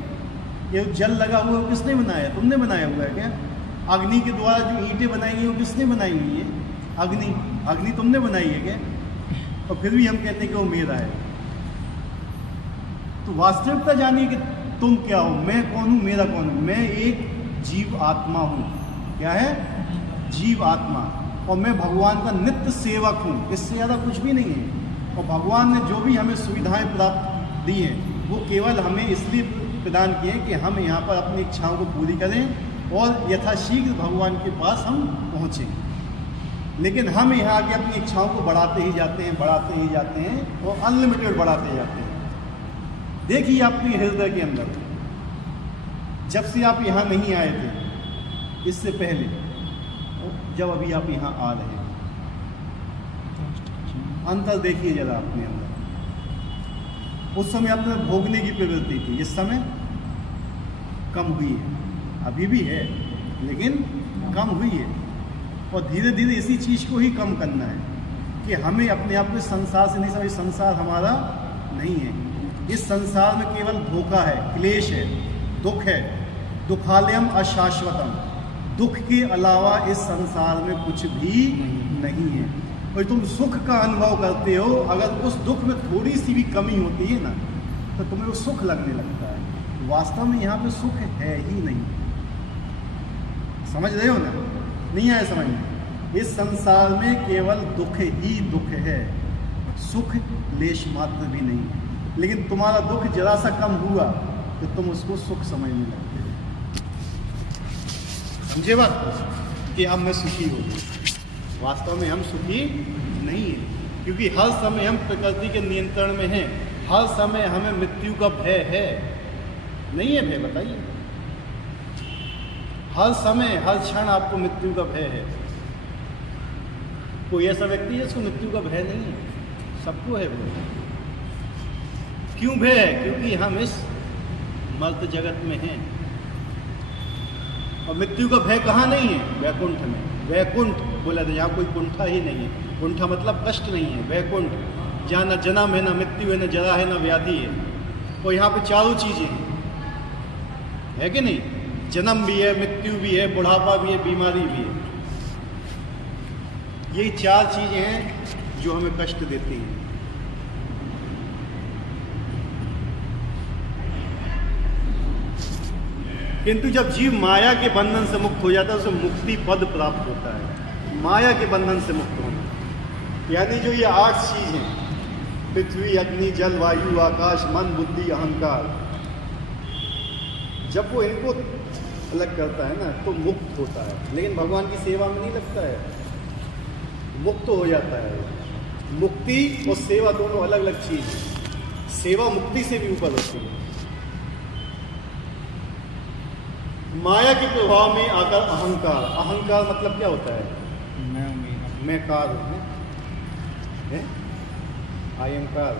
ये जल लगा हुआ है किसने बनाया? तुमने बनाया हुआ है क्या? अग्नि के द्वारा जो ईंटें बनाई गई वो किसने बनाई हुई है? अग्नि तुमने बनाई है क्या? और फिर भी हम कहते हैं कि वो मेरा है। तो वास्तविकता जानिए कि तुम क्या हो, मैं कौन हूँ, मेरा कौन हूँ। मैं एक जीव आत्मा हूँ। क्या है? जीव आत्मा। और मैं भगवान का नित्य सेवक हूँ, इससे ज़्यादा कुछ भी नहीं है। और भगवान ने जो भी हमें सुविधाएं प्राप्त दी हैं वो केवल हमें इसलिए प्रदान किए कि हम यहाँ पर अपनी इच्छाओं को पूरी करें और यथाशीघ्र भगवान के पास हम पहुँचें। लेकिन हम यहाँ आके अपनी इच्छाओं को बढ़ाते ही जाते हैं, बढ़ाते ही जाते हैं और अनलिमिटेड बढ़ाते जाते हैं। देखिए अपने हृदय के अंदर, जब से आप यहाँ नहीं आए थे, इससे पहले, जब अभी आप यहाँ आ रहे हैं, अंतर देखिए जरा अपने अंदर। उस समय अपने भोगने की प्रवृत्ति थी, इस समय कम हुई है। अभी भी है लेकिन कम हुई है। और धीरे धीरे इसी चीज़ को ही कम करना है कि हमें अपने आप को संसार से नहीं समझ, संसार हमारा नहीं है। इस संसार में केवल धोखा है, क्लेश है, दुख है। दुखालयम अशाश्वतम, दुख के अलावा इस संसार में कुछ भी नहीं है। और तुम सुख का अनुभव करते हो, अगर उस दुख में थोड़ी सी भी कमी होती है ना तो तुम्हें वो सुख लगने लगता है। वास्तव में यहाँ पे सुख है ही नहीं। समझ रहे हो ना? नहीं आया समझ में? इस संसार में केवल दुख ही दुख है, सुख लेश मात्र भी नहीं है। लेकिन तुम्हारा दुख जरा सा कम हुआ तो तुम उसको सुख समझने लगते हो। समझे बात? कि अब मैं सुखी हो। वास्तव में हम सुखी नहीं है, क्योंकि हर समय हम प्रकृति के नियंत्रण में हैं। हर समय हमें मृत्यु का भय है, नहीं है भय? बताइए। हर समय हर क्षण आपको मृत्यु का भय है। कोई ऐसा व्यक्ति है जिसको मृत्यु का भय नहीं है? सबको है भय। क्यों भय है? क्योंकि हम इस मर्त जगत में हैं। और मृत्यु का भय कहाँ नहीं है? वैकुंठ में। वैकुंठ बोला था, जहाँ कोई कुंठा ही नहीं है। कुंठा मतलब कष्ट नहीं है। वैकुंठ जहाँ न जन्म है, न मृत्यु है, न जरा है, न व्याधि है। और यहाँ पे चारों चीज़ें हैं, है कि नहीं? जन्म भी है, मृत्यु भी है, बुढ़ापा भी है, बीमारी भी है। यही 4 चीज़ें हैं जो हमें कष्ट देती हैं। किंतु जब जीव माया के बंधन से मुक्त हो जाता है उसे मुक्ति पद प्राप्त होता है। माया के बंधन से मुक्त होना यानी जो ये 8 चीज़ हैं, पृथ्वी, अग्नि, जल, वायु, आकाश, मन, बुद्धि, अहंकार, जब वो इनको अलग करता है ना तो मुक्त होता है। लेकिन भगवान की सेवा में नहीं लगता है, मुक्त हो जाता है। मुक्ति और सेवा दोनों अलग अलग चीज़ है। सेवा मुक्ति से भी ऊपर होती है। माया के प्रभाव में आकर अहंकार, अहंकार मतलब क्या होता है? मैं कार हूँ, आई एम कार।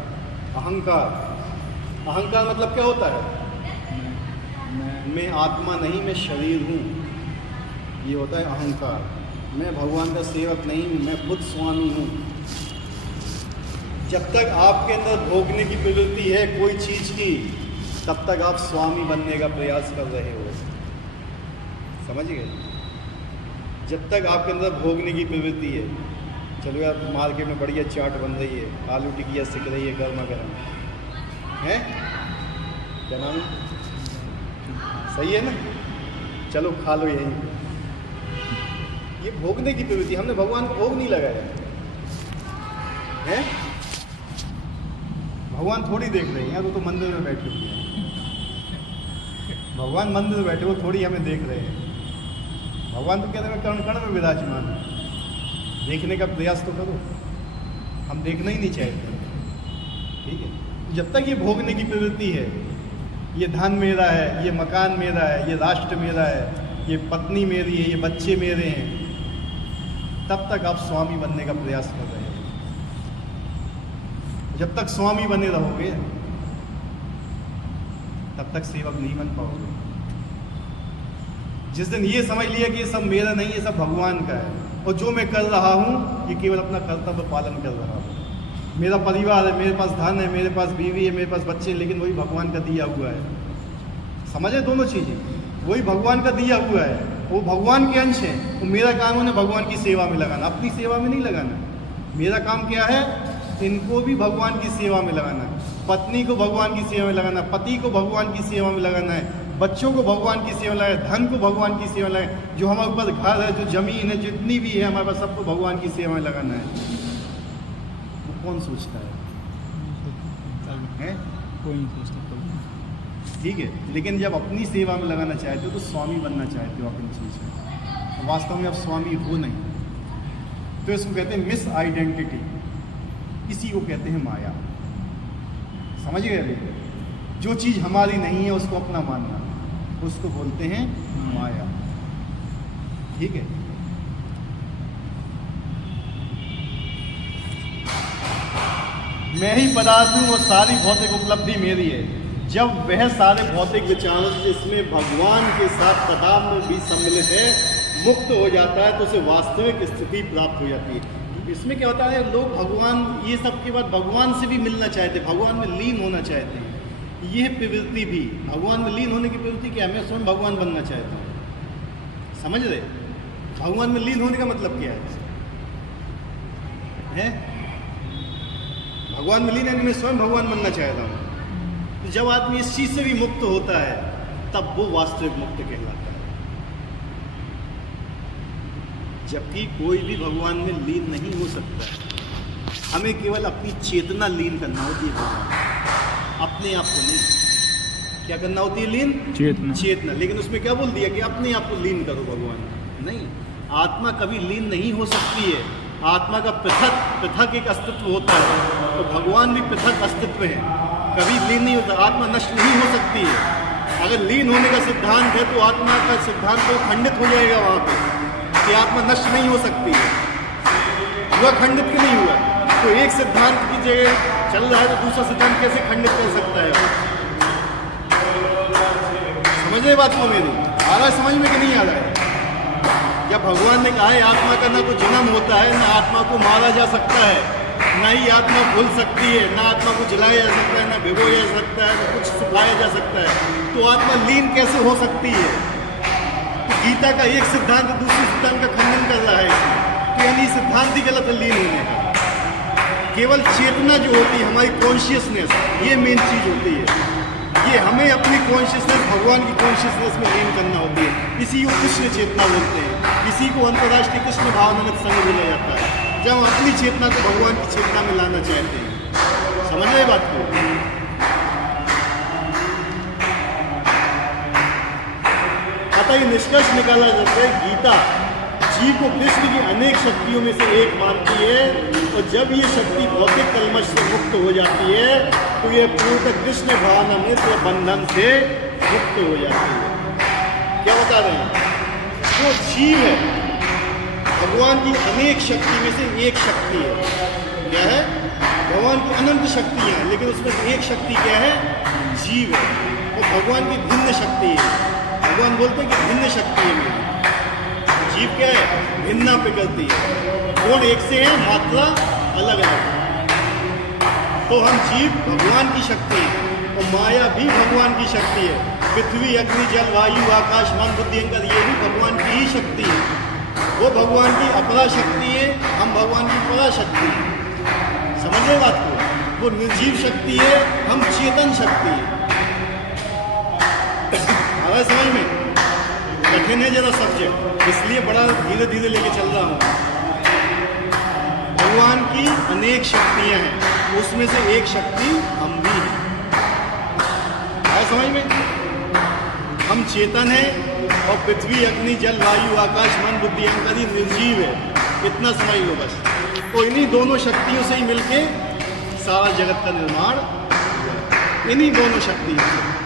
अहंकार, अहंकार मतलब क्या होता है? मैं आत्मा नहीं, मैं शरीर हूँ, ये होता है अहंकार। मैं भगवान का सेवक नहीं हूँ, मैं खुद स्वामी हूँ। जब तक आपके अंदर भोगने की प्रवृत्ति है कोई चीज़ की, तब तक आप स्वामी बनने का प्रयास कर रहे हो। समझ गए? जब तक आपके अंदर भोगने की प्रवृत्ति है, चलो यार मार्केट में बढ़िया चाट बन रही है, आलू टिकिया सिक रही है गर्मा गर्म, है क्या नाम है? सही है ना? चलो खा लो यहीं पे। ये भोगने की प्रवृत्ति, हमने भगवान को भोग नहीं लगाया है। भगवान थोड़ी देख रहे हैं, वो तो मंदिर में बैठे हुए हैं। भगवान मंदिर में बैठे वो थोड़ी हमें देख रहे हैं। भगवान तो कहते हैं कण कण में विराजमान है, देखने का प्रयास तो करो। हम देखना ही नहीं चाहते, ठीक है? जब तक ये भोगने की प्रवृत्ति है, ये धन मेरा है, ये मकान मेरा है, ये राष्ट्र मेरा है, ये पत्नी मेरी है, ये बच्चे मेरे हैं, तब तक आप स्वामी बनने का प्रयास कर रहे हैं। जब तक स्वामी बने रहोगे तब तक सेवक नहीं बन पाओगे। जिस दिन ये समझ लिया कि ये सब मेरा नहीं, ये सब भगवान का है, और जो मैं कर रहा हूँ ये केवल अपना कर्तव्य पालन कर रहा हूँ। मेरा परिवार है, मेरे पास धन है, मेरे पास बीवी है, मेरे पास बच्चे हैं, लेकिन वही भगवान का दिया हुआ है। समझे? दोनों चीज़ें, वही भगवान का दिया हुआ है, वो भगवान के अंश है। तो मेरा काम है भगवान की सेवा में लगाना, अपनी सेवा में नहीं लगाना। मेरा काम क्या है? इनको भी भगवान की सेवा में लगाना है। पत्नी को भगवान की सेवा में लगाना, पति को भगवान की सेवा में लगाना है, बच्चों को भगवान की सेवा में लगाना, धन को भगवान की सेवा में लगाना, जो हमारे ऊपर घर है, जो जमीन है, जितनी भी है हमारे पास, सबको भगवान की सेवा में लगाना है। वो कौन सोचता है? कोई नहीं सोचता। ठीक है, लेकिन जब अपनी सेवा में लगाना चाहते हो तो स्वामी बनना चाहते हो अपनी चीज़ में, तो वास्तव में आप स्वामी हो नहीं। तो इसको कहते हैं मिस आइडेंटिटी, इसी को कहते हैं माया। समझ गए? जो चीज़ हमारी नहीं है उसको अपना मानना, उसको बोलते हैं माया। ठीक है? मैं ही पदार्थ हूँ, वो सारी भौतिक उपलब्धि मेरी है। जब वह सारे भौतिक विचारों जिसमें भगवान के साथ पदार्थ भी सम्मिलित है मुक्त हो जाता है, तो उसे वास्तविक स्थिति प्राप्त हो जाती है। इसमें क्या होता है, लोग भगवान, ये सब के बाद भगवान से भी मिलना चाहते, भगवान में लीन होना चाहते हैं। यह प्रवृत्ति भी, भगवान में लीन होने की प्रवृत्ति क्या है? मैं स्वयं भगवान बनना चाहता हूँ। समझ रहे? भगवान में लीन होने का मतलब क्या है? भगवान में लीन है, मैं स्वयं भगवान बनना चाहता हूँ। तो जब आदमी इस चीज़ से भी मुक्त होता है तब वो वास्तविक मुक्त कहलाता है। जबकि कोई भी भगवान में लीन नहीं हो सकता है। हमें केवल अपनी चेतना लीन करना होती है भगवान, अपने आप को नहीं। क्या करना होती है? लीन चेतना। लेकिन उसमें क्या बोल दिया कि अपने आप को लीन करो भगवान। नहीं, आत्मा कभी लीन नहीं हो सकती है। आत्मा का पृथक एक अस्तित्व होता है, तो भगवान भी पृथक अस्तित्व है, कभी लीन नहीं होता। आत्मा नष्ट नहीं हो सकती है। अगर लीन होने का सिद्धांत है तो आत्मा का सिद्धांत तो खंडित हो जाएगा वहाँ पे कि आत्मा नष्ट नहीं हो सकती है। हुआ खंडित क्यों नहीं हुआ? तो एक सिद्धांत की जगह चल रहा है तो दूसरा सिद्धांत कैसे खंडित कर सकता है? समझ रहे बात को मेरी? आ रहा है समझ में कि नहीं आ रहा है? जब भगवान ने कहा है आत्मा का ना तो जन्म होता है, ना आत्मा को मारा जा सकता है, ना ही आत्मा भूल सकती है, ना आत्मा को जलाया जा सकता है, ना भिगोया जा सकता है, ना कुछ सुखाया जा सकता है, तो आत्मा लीन कैसे हो सकती है? तो गीता का एक सिद्धांत दूसरे सिद्धांत का खंडन कर रहा है। तो यानी सिद्धांत ही गलत है लीन होने का। केवल चेतना जो होती है हमारी कॉन्शियसनेस, ये मेन चीज़ होती है। ये हमें अपनी कॉन्शियसनेस भगवान की कॉन्शियसनेस में लीन करना होती है। इसी को कृष्ण चेतना बोलते हैं, इसी को अंतर्राष्ट्रीय कृष्ण भावनामृत संघ बोला जाता है, जब हम अपनी चेतना को भगवान की चेतना में लाना चाहते हैं। समझ रहे बात को? अतः ये निष्कर्ष निकाला जाता है गीता जीव को कृष्ण की अनेक शक्तियों में से एक मानती है, और जब ये शक्ति भौतिक कलमश से मुक्त हो जाती है तो ये पूर्णतः कृष्ण भावनामृत बंधन से मुक्त हो जाती है। क्या बता रहे हैं? जो जीव है भगवान की अनेक शक्ति में से एक शक्ति है। क्या है? भगवान की अनंत शक्तियाँ हैं, लेकिन उसमें से एक शक्ति क्या है? जीव है। और भगवान की भिन्न शक्ति है। भगवान बोलते हैं कि भिन्न शक्ति है मेरी। जीव क्या है? भिन्ना प्रकृति है। गुण एक से है, मात्रा अलग अलग। तो हम जीव भगवान की शक्ति है, और माया भी भगवान की शक्ति है। पृथ्वी, अग्नि, जल, वायु, आकाश, मन, बुद्धि, अहंकार, ये भी भगवान की ही शक्ति है। वो भगवान की अपरा शक्ति है, हम भगवान की परा शक्ति है। समझे बात को? वो निर्जीव शक्ति है, हम चेतन शक्ति है। आ रहा समझ में? कठिन है जरा सब्जेक्ट, इसलिए बड़ा धीरे धीरे लेके चल रहा हूँ। भगवान की अनेक शक्तियाँ हैं, उसमें से एक शक्ति हम भी हैं। आया समझ में? हम चेतन हैं, और पृथ्वी, अग्नि, जल, वायु, आकाश, मन, बुद्धि, अहंकार ये निर्जीव है। इतना समझ लो बस। तो इन्हीं दोनों शक्तियों से ही मिलके सारा जगत का निर्माण हुआ है। इन्हीं दोनों शक्तियों से।